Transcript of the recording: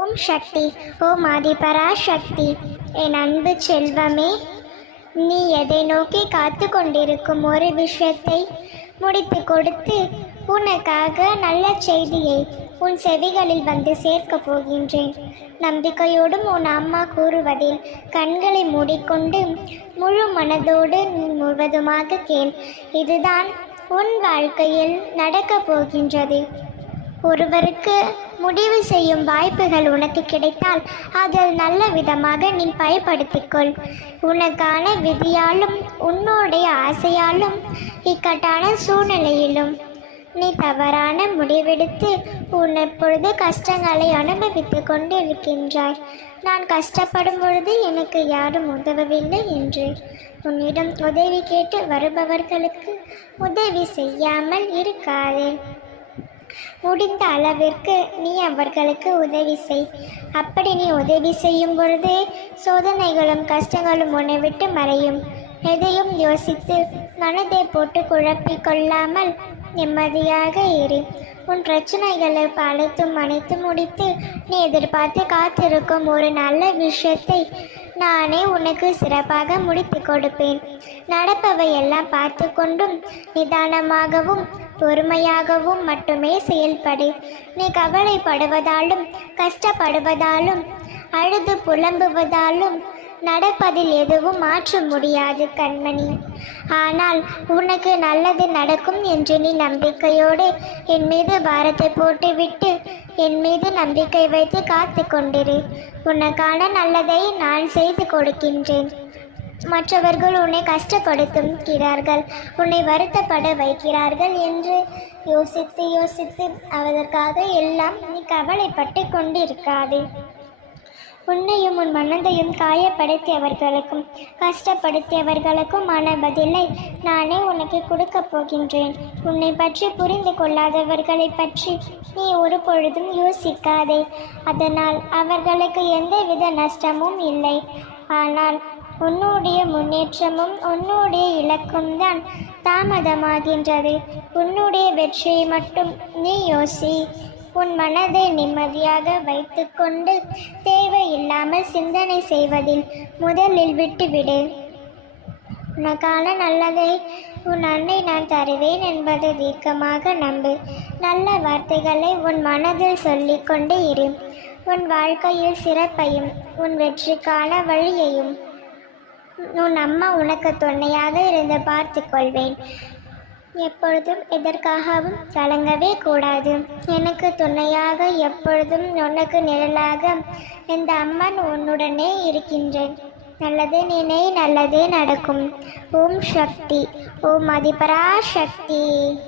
ஓம் சக்தி ஓம் ஆதிபரா சக்தி என் அன்பு செல்வமே நீ எதை நோக்கி காத்து கொண்டிருக்கும் ஒரு விஷயத்தை முடித்து கொடுத்து உனக்காக நல்ல செய்தியை உன் செவிகளில் வந்து சேர்க்கப் போகின்றேன். நம்பிக்கையோடும் உன் அம்மா கூறுவதில் கண்களை மூடிக்கொண்டு முழு மனதோடு நீ முழுவதுமாக கேள். இதுதான் உன் வாழ்க்கையில் நடக்கப் போகின்றது. ஒருவருக்கு முடிவு செய்யும் வாய்ப்புகள் உனக்கு கிடைத்தால் அதில் நல்ல விதமாக நீ பயப்படுத்திக்கொள் உனக்கான விதியாலும் உன்னோடைய ஆசையாலும் இக்கட்டான சூழ்நிலையிலும் நீ தவறான முடிவெடுத்து உன் எப்பொழுது கஷ்டங்களை அனுபவித்துக் கொண்டு இருக்கின்றாய் நான் கஷ்டப்படும் பொழுது எனக்கு யாரும் உதவவில்லை என்று. உன்னிடம் உதவி கேட்டு வருபவர்களுக்கு உதவி செய்யாமல் இருக்காதே. முடிந்த அளவிற்கு நீ அவர்களுக்கு உதவி செய். அப்படி நீ உதவி செய்யும் பொழுது சோதனைகளும் கஷ்டங்களும் உன்னை விட்டு மறையும். எதையும் யோசித்து மனதை போட்டு குழப்பிக் கொள்ளாமல் நிம்மதியாக இரு. உன் பிரச்சனைகளை அழைத்தும் அனைத்து முடித்து நீ எதிர்பார்த்து காத்திருக்கும் ஒரு நல்ல விஷயத்தை நானே உனக்கு சிறப்பாக முடித்து கொடுப்பேன். நடப்பவை எல்லாம் பார்த்து கொண்டும் நிதானமாகவும் பொறுமையாகவும் மட்டுமே செயல்படு. நீ கவலைப்படுவதாலும் கஷ்டப்படுவதாலும் அழுது புலம்புவதாலும் நடப்பதில் எதுவும் மாற்ற முடியாது கண்மணி. ஆனால் உனக்கு நல்லது நடக்கும் என்று நீ நம்பிக்கையோடு என் மீது பாரத்தை போட்டுவிட்டு என் மீது நம்பிக்கை வைத்து காத்து கொண்டிரு உனக்கான நல்லதை நான் செய்து கொடுக்கின்றேன். மற்றவர்கள் உன்னை கஷ்டப்படுத்துகிறார்கள். உன்னை வருத்தப்பட வைக்கிறார்கள் என்று யோசித்து யோசித்து அதற்காக எல்லாம் நீ கவலைப்பட்டு கொண்டிருக்காதே. உன்னையும் உன் மனதையும் காயப்படுத்தியவர்களுக்கும் கஷ்டப்படுத்தியவர்களுக்கும் ஆன பதிலை நானே உனக்கு கொடுக்கப் போகின்றேன். உன்னை பற்றி புரிந்து கொள்ளாதவர்களை பற்றி நீ ஒரு பொழுதும் யோசிக்காதே. அதனால் அவர்களுக்கு எந்தவித நஷ்டமும் இல்லை. ஆனால் உன்னுடைய முன்னேற்றமும் உன்னுடைய இலக்கும் தான் தாமதமாகின்றது. உன்னுடைய வெற்றியை மட்டும் நீ யோசி. உன் மனதை நிம்மதியாக வைத்துக்கொண்டு தேவையில்லாமல் சிந்தனை செய்வதில் முதலில் விட்டுவிடு. உனக்கான நல்லதை உன் அன்னை நான் தருவேன் என்பதை தீர்க்கமாக நம்பு. நல்ல வார்த்தைகளை உன் மனதில் சொல்லிக்கொண்டே இரு. உன் வாழ்க்கையில் சிறப்பையும் உன் வெற்றிக்கான வழியையும் உன் அம்மா உனக்கு துணையாக இருந்து பார்த்து கொள்வேன் எப்பொழுதும் எதற்காகவும் கலங்கவே கூடாது. எனக்கு துணையாக எப்பொழுதும் உனக்கு நிழலாக இந்த அம்மன் உன்னுடனே இருக்கின்றேன். நல்லது நினை நல்லதே நடக்கும். ஓம் சக்தி ஓம் அதிபரா சக்தி.